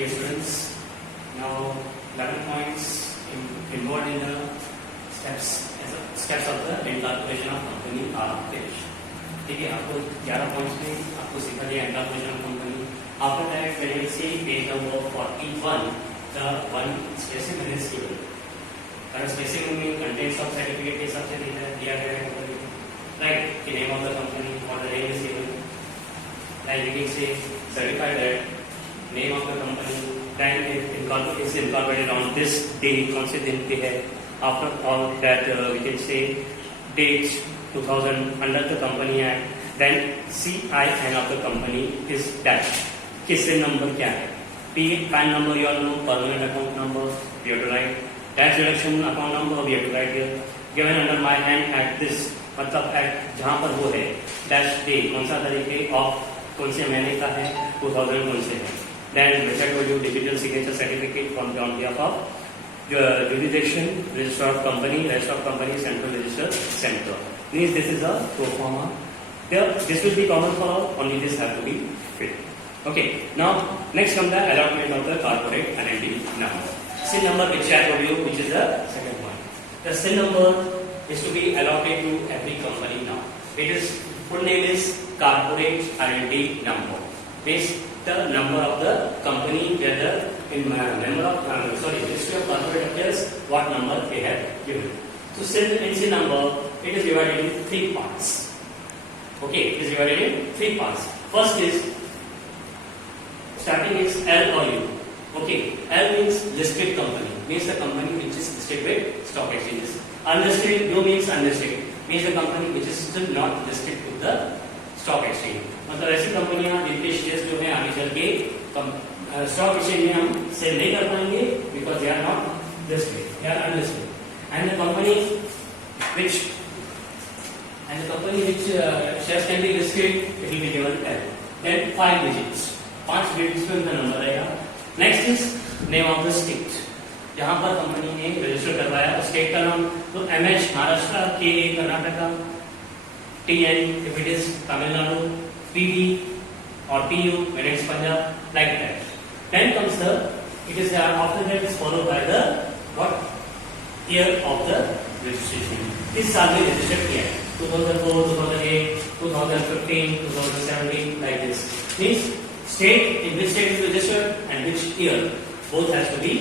Dear students, now 11 points involved in the steps of the incorporation of company are finished. ठीक है, आपको 11 points में आपको सिखा दिया incorporation of company. After that, when you see page number 41, the one specimen is given. और specimen में contents of certificate ये सबसे दिया गया है company को. Right, the name of the company or the name is given. Like we can say certify that name of the company, then it is incorporated on this day, कौन से दिन पे है. After all that, we can say date 2000 under the company act. Then CIN of the company is dash. किससे number क्या है? PAN number you all know, permanent account number we have to write. Tax deduction account number we have to write here. Given under my hand at this, मतलब at जहाँ पर वो है dash day, कौन सा तरीके of कौन से महीने का है 2000 कौन से है. Then which I told you digital signature certificate from on behalf of jurisdiction, register of company, central register center. Means this is a pro forma. This will be common for all. Only this have to be filled. Okay. Now next comes the allotment of the corporate NLD number. SIN number which I told you, which is the second one. The SIN number is to be allotted to every company now. It is full name is corporate NLD number. Means the number of the company where the member of history of corporate affairs what number they have given. So SIN number it is divided in 3 parts. Okay, it is divided in 3 parts. First is starting is L or U. Okay, L means listed company, means the company which is listed with stock exchanges. Unlisted, U means unlisted, means the company which is still not listed with the stock exchange. मतलब ऐसी कंपनियां जिनके shares जो है आगे चल के stock exchange में हम सेल नहीं कर पाएंगे because they are not listed, they are unlisted. And the company which shares can be listed, it will be given L. Then 5 digits, 5 digits में उनका नंबर आएगा. Next is name of the state, जहां पर company ने register करवाया state का नाम. तो MH Maharashtra, KA Karnataka, TN if it is Tamil Nadu, PB or PU when it's Punjab, like that. Then comes the, it is after that is followed by the what year of the registration. This साल में registered किया है 2004, 2008, 2015, 2017 like this. Means state in which state is registered and which year both has to be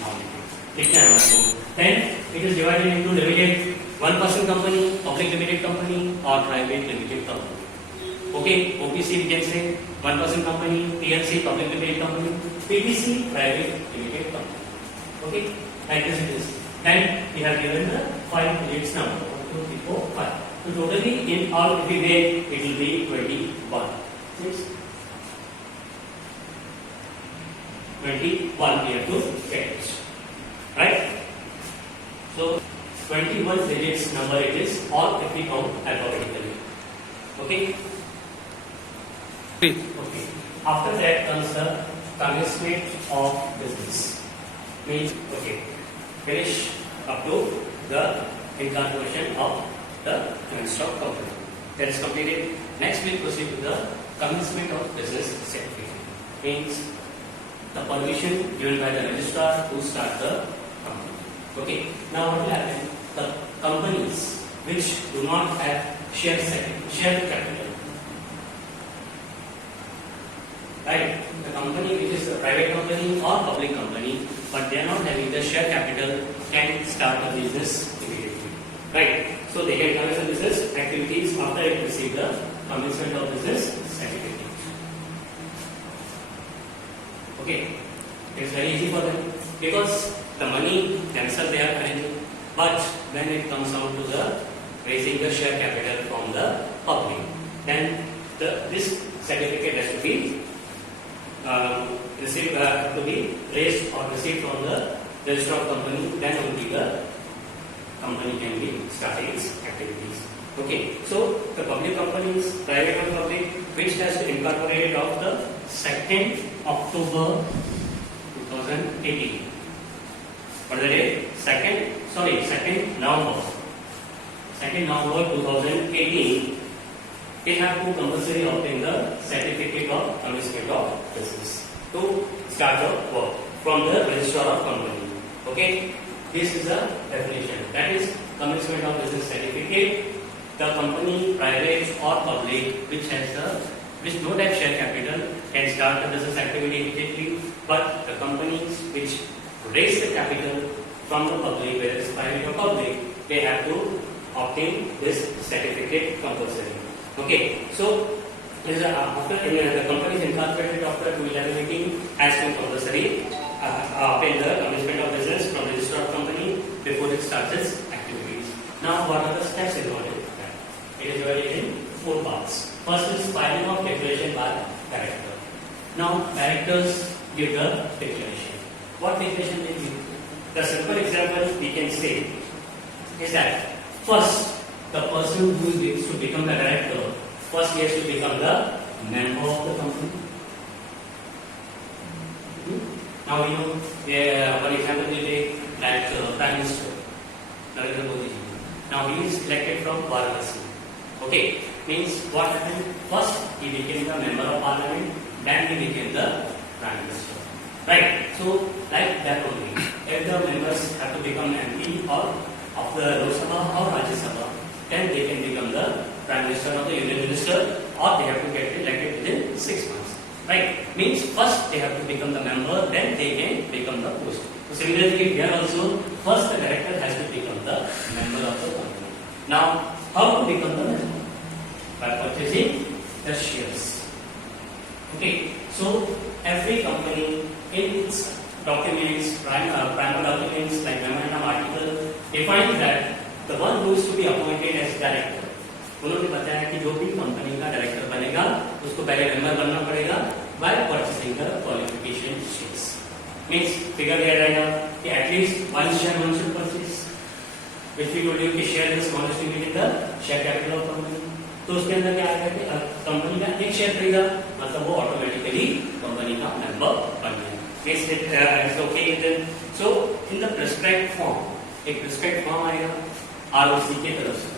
nominated. ठीक है हमारे को. Then it is divided into limited, 1% company, public limited company or private limited company. Okay, OPC we can say 1% company, PLC public limited company, PTC private limited company. Okay, like this it is. Then we have given the 5 digits number 1, 2, 3, 4, 5. So totally in all if we make it will be 21. 21 we have to get, right? So 21 digits number it is, all if we count alphabetically. Okay? Okay. After that comes the commencement of business. Means, okay, finish up to the incorporation of the stock company. That is completed. Next we proceed to the commencement of business certificate. Means the permission given by the registrar to start the company. Okay. Now what will happen? The companies which do not have share capital, right? The company which is a private company or public company, but they are not having the share capital, can start a business immediately, right? So they can commence the business activities after it receive the commencement of business certificate. Okay, it's very easy for them because the money themselves they are arranging. But when it comes down to the raising the share capital from the public, then this certificate has to be raised or received from the register of company. Then only the company can be starting its activities. Okay, so the public companies, private and public, which has to incorporate of the 2nd October 2018. What is the date? 2nd November 2018, they have to compulsory obtain the certificate of commencement of business. तो start of work from the registrar of company. Okay, this is a definition. That is commencement of business certificate. The company, private or public, which don't have share capital can start the business activity immediately. But the companies which raise the capital from the public, whether it's private or public, they have to obtain this certificate compulsory. Okay, so after the company is incorporated after 2018 has to compulsory obtain the commencement of business from register of company before it starts its activities. Now, what are the steps involved in that? It is divided in 4 parts. First is filing of declaration by director. Now, directors give the declaration. What declaration they give? The simple example we can say is that first, the person who needs to become the director, first he has to become the member of the company. Now you know, for example, we take like Prime Minister Narendra Modi. Now he is elected from Varanasi. Okay, means what happened? First he became the member of parliament, then he became the Prime Minister. Right? So like that only. If the members have to become MP or of the Lok Sabha or Rajya Sabha, then they can become the Prime Minister or the Union Minister, or they have to get elected within 6 months. Right? Means first they have to become the member, then they can become the post. So similarly here also, first the director has to become the member of the company. Now, how to become the member? By purchasing the shares. Okay, so every company in its documents, primer documents like memorandum article, define that the one who is to be appointed as director. उन्होंने बताया कि जो भी company का director बनेगा उसको पहले member बनना पड़ेगा by purchasing the qualification shares. Means figure दिया जाएगा कि at least one share one should purchase. Which we told you कि share is smallest unit in the share capital of company. तो उसके अंदर क्या आएगा कि कंपनी का एक शेयर खरीदा मतलब वो ऑटोमेटिकली कंपनी का मेंबर बन गया. It's okay then. So in the prescribed form, एक prescribed form आएगा ROC के तरफ से.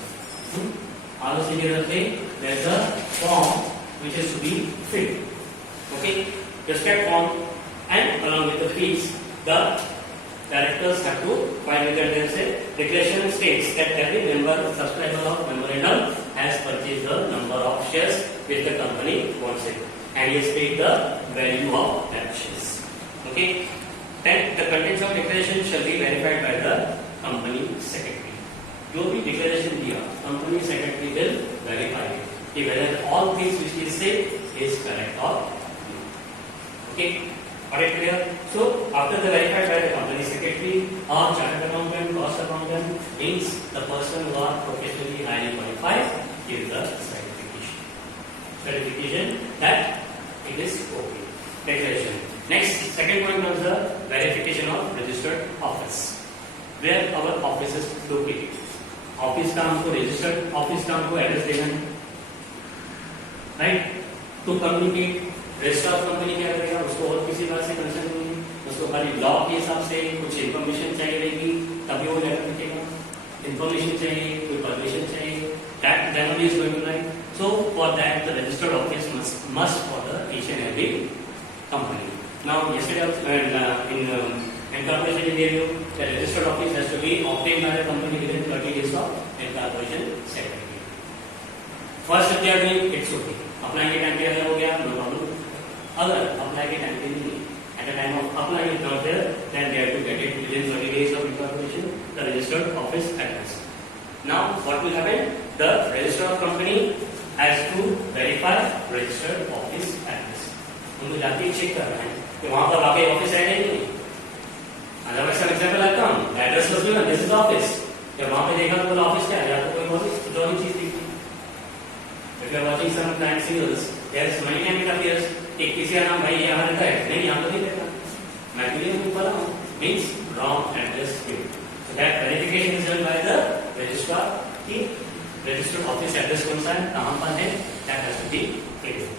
ROC की तरफ से there is a form which is to be filled. Okay, prescribed form, and along with the fees, the directors have to file with themselves. Declaration states that every member, subscriber of memorandum has purchased the number of shares which the company wants it, and he has paid the value of that shares. Okay, then the contents of declaration shall be verified by the company secretary. जो भी declaration दिया, company secretary will verify it, कि whether all things which he said is correct or not. Okay, are it clear? So after the verified by the company secretary or chartered accountant, cost accountant, means the person who are professionally highly qualified gives the certification that it is okay. Declaration. Next, second point was the verification of registered office. Where our office is located. Office का हमको registered office का हमको address देना है, right? तो company की register of company क्या करेगा, उसको और किसी बात से कंसर्न नहीं है, उसको खाली लॉ के हिसाब से कुछ इन्फॉर्मेशन चाहिए रहेगी तभी वो लेटर लिखेगा. इन्फॉर्मेशन चाहिए, कोई परमिशन चाहिए, that generally is going to right. So for that the registered office must for the each and every company. Now yesterday in incorporation we gave you the registered office has to be obtained by the company within 30 days of incorporation certificate. First step क्या है, it's okay. Apply के time पे अगर हो गया no problem. अगर apply के time पे नहीं, at the time of applying it not there, then they have to get it within 30 days of incorporation, the registered office address. Now what will happen? The register of company has to verify registered office address. उनको जाके check करना है कि वहाँ पर वाकई office है नहीं. अगर मैं एग्जांपल लेता हूँ, address was given, this is office. जब वहाँ पे देखा तो बोला ऑफिस क्या है, या तो कोई ऑफिस जो ही चीज दिखी. If you are watching some client serials, there is many times it appears कि किसी का नाम भाई यहाँ रहता है, नहीं यहाँ तो नहीं रहता. मैं भी नहीं बोला हूँ, means wrong address given. So that verification is done by the registrar कि registered office address कौन सा है, कहाँ पर है, that has to be given.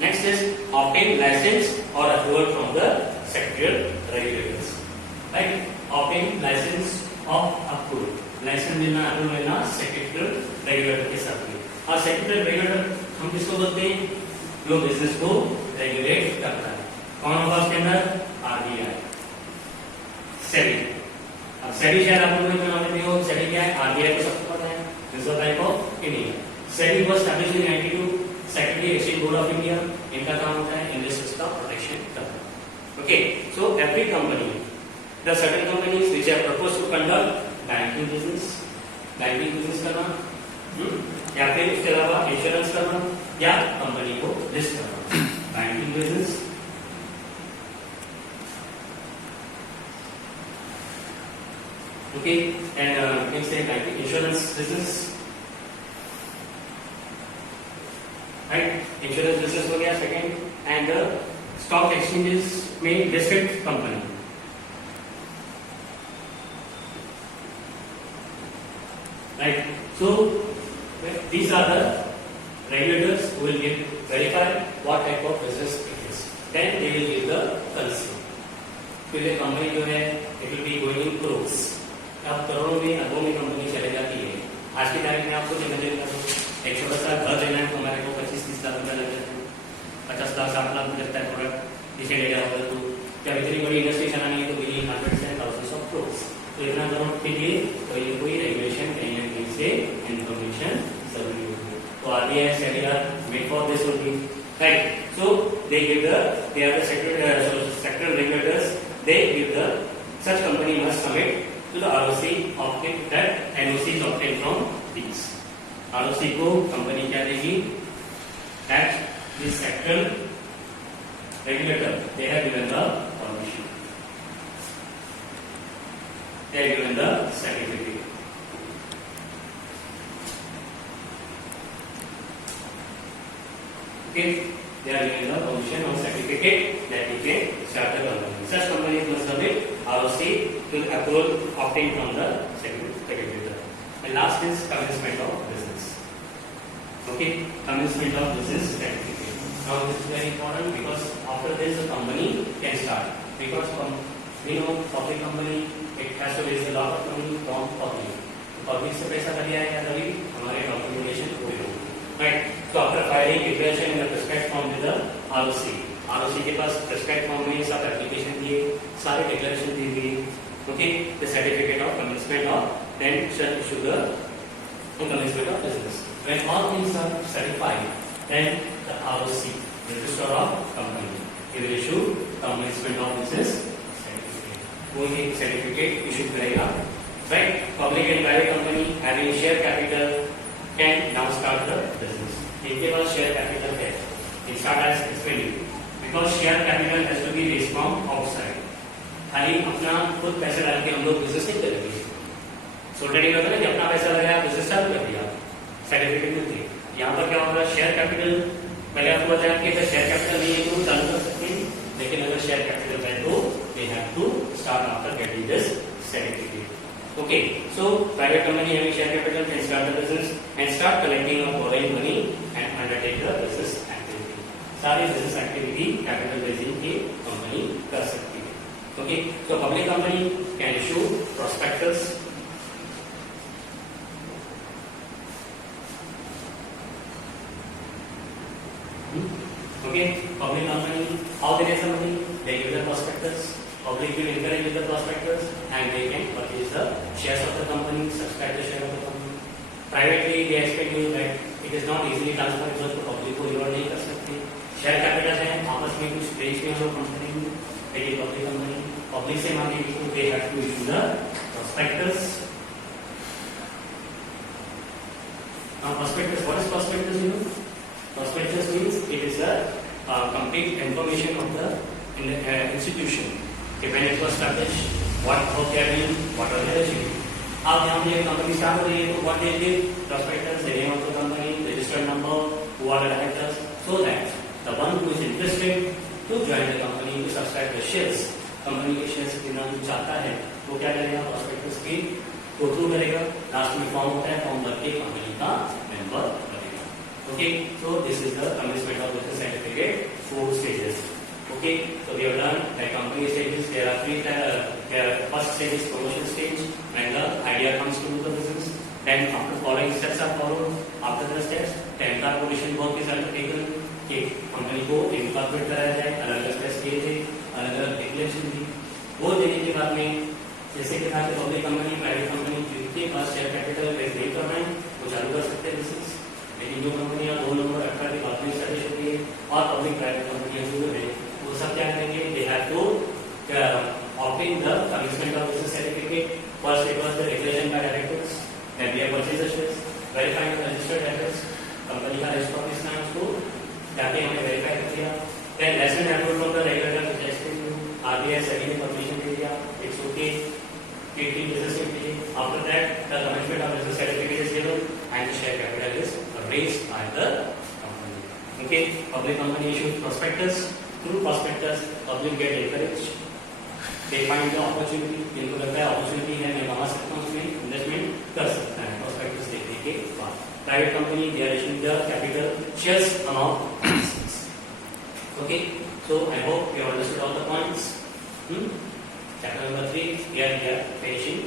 Next is obtain license or approval from the secretarial regulators. Right? Obtain license of approval. License लेना, approval लेना secretarial regulator के साथ में. और secretarial regulator हम किसको बोलते हैं? जो बिजनेस को रेगुलेट करता है. कौन होगा के अंदर आरबीआई, सेबी। अब सेबी शेयर आप लोगों को नाम देते हो, सेबी क्या है? आरबीआई को सबको पता है, reserve bank of India. SEBI was established in 92, secretary exchange board of India. इनका काम होता है इन्वेस्टर्स का प्रोटेक्शन करना। Okay, so every company, the certain companies which have proposed to conduct banking business करना, या फिर उसके अलावा इंश्योरेंस करना, या कंपनी को लिस्ट करना। Banking business, okay, and you can say banking, insurance business, right? Insurance business हो गया second, and the stock exchanges में listed company, right? So these are the regulators who will verify what type of business it is. Then they will give the consent. फिर ये company जो है it will be going in crores. अब करोड़ों में अरबों में कंपनी चले जाती है। आज की तारीख में आपको इमेजिन करो, एक छोटा सा घर लेना है तो हमारे को 25-30 लाख रुपया लग जाता है, 50 लाख 60 लाख में लगता है प्रोडक्ट जिसे ले जाओगे तो। जब इतनी बड़ी इंडस्ट्री चलानी है तो billion, hundreds and thousands of crores, तो इतना करोड़ के लिए कोई रेगुलेशन कहीं ना कहीं से इन्फॉर्मेशन जरूरी होती है। तो RBI SEBI are made for this only, right? So they are the sectoral regulators, they give the such company must submit to the ROC obtained that NOC is obtained from these. ROC को company क्या देगी? That this sectoral regulator they have given the permission, they have given the certificate. Okay, they are given the permission or certificate that you can start the company. Such companies must submit ROC to approval obtained from the regulator. And last is commencement of business. Okay, commencement of business certificate. Now this is very important because after this the company can start. Because we know public company it has to raise a lot of money from public. Public से पैसा कभी आएगा तभी हमारे documentation पूरे होंगे. Right. So after filing declaration in the prescribed form with the ROC, ROC के पास prescribed form में सब application दिए, सारे declaration दिए गए, okay, the certificate of commencement of, then shall issue the commencement of business. When all things are certified, then the ROC, Register of Company, it will issue commencement of business certificate. वो एक certificate issue करेगा, right? Public and private company having share capital can now start the business. इनके पास share capital है, it start as explaining because share capital has to be raised from outside. खाली अपना खुद पैसे डाल के हम लोग बिजनेस नहीं करेंगे। सो ट्रेडिंग होता है कि अपना पैसा लगाया बिजनेस चालू कर दिया, सर्टिफिकेट मिलती है। यहाँ पर क्या होगा? शेयर कैपिटल, पहले आपको बताया कि अगर शेयर कैपिटल नहीं है तो चालू कर सकते हैं, लेकिन अगर शेयर कैपिटल है तो they have to start after getting this certificate. Okay, so private company having share capital can start the business and start collecting or borrowing money and undertake the business activity. सारी business activity capital raising की company कर सकती है. Okay, so public company can issue prospectus. Okay, public company how they raise the money? They give the prospectus. Public will encourage with the prospectus and they can purchase the shares of the company, subscribe the share of the company. Privately, they expect you that it is not easily transferable to public को involve नहीं कर सकते. Share capital है, आपस में कुछ बेच में हम लोग कंपनी में, लेकिन पब्लिक कंपनी पब्लिक से मांगे तो they have to issue the prospectus. Now, prospectus, what is prospectus? You know, prospectus means it is a complete information of the institution. When it was established, what they are doing, what are they achieving. अब यहाँ पे company start हो रही है तो what they give, prospectus, the name of the company, registered number, who are the directors, so that the one who is interested to join the company to subscribe the shares, company के shares खरीदना जो चाहता है वो क्या करेगा? prospectus की go through करेगा, लास्ट में फॉर्म होता है, फॉर्म भर के कंपनी का मेंबर बनेगा. Okay, so this is the commencement of business certificate, 4 stages. Okay, so we have done the company stages. There are 3. First stage is promotion stage, when the idea comes to the business. Then after following steps are followed. After the steps, then corporation work is undertaken. कि company को incorporate कराया जाए, अलग अलग steps किए थे, अलग वो देने के बाद में जैसे कि था कि पब्लिक कंपनी प्राइवेट कंपनी जिनके पास शेयर कैपिटल रेज नहीं कर पाए वो चालू कर सकते हैं बिजनेस। लेकिन जो कंपनियां 2 नंबर 18 के बाद में स्टैब्लिश होती है और पब्लिक प्राइवेट कंपनियां जो है वो सब क्या करेंगे, they have to obtain the commencement of business certificate. First it was the regulation by directors, then we have purchased the shares, verifying the registered address, company का रजिस्टर ऑफिस नाम उसको जाके हमने वेरीफाई कर दिया। Then lesson approved from the regulator suggested RBI SEBI ने permission दे दिया, it's okay, creating business entity. After that the commencement of business certificate is given and the share capital is raised by the company. Okay, public company issues prospectus. Through prospectus public get encouraged. They find the opportunity, जिनको लगता है opportunity है मैं कमा सकता हूँ उसमें investment कर सकता है prospectus देखने के बाद। Private company they are issuing the capital shares among citizens. Okay, so I hope you have understood all the points. Chapter number 3 here we are finishing.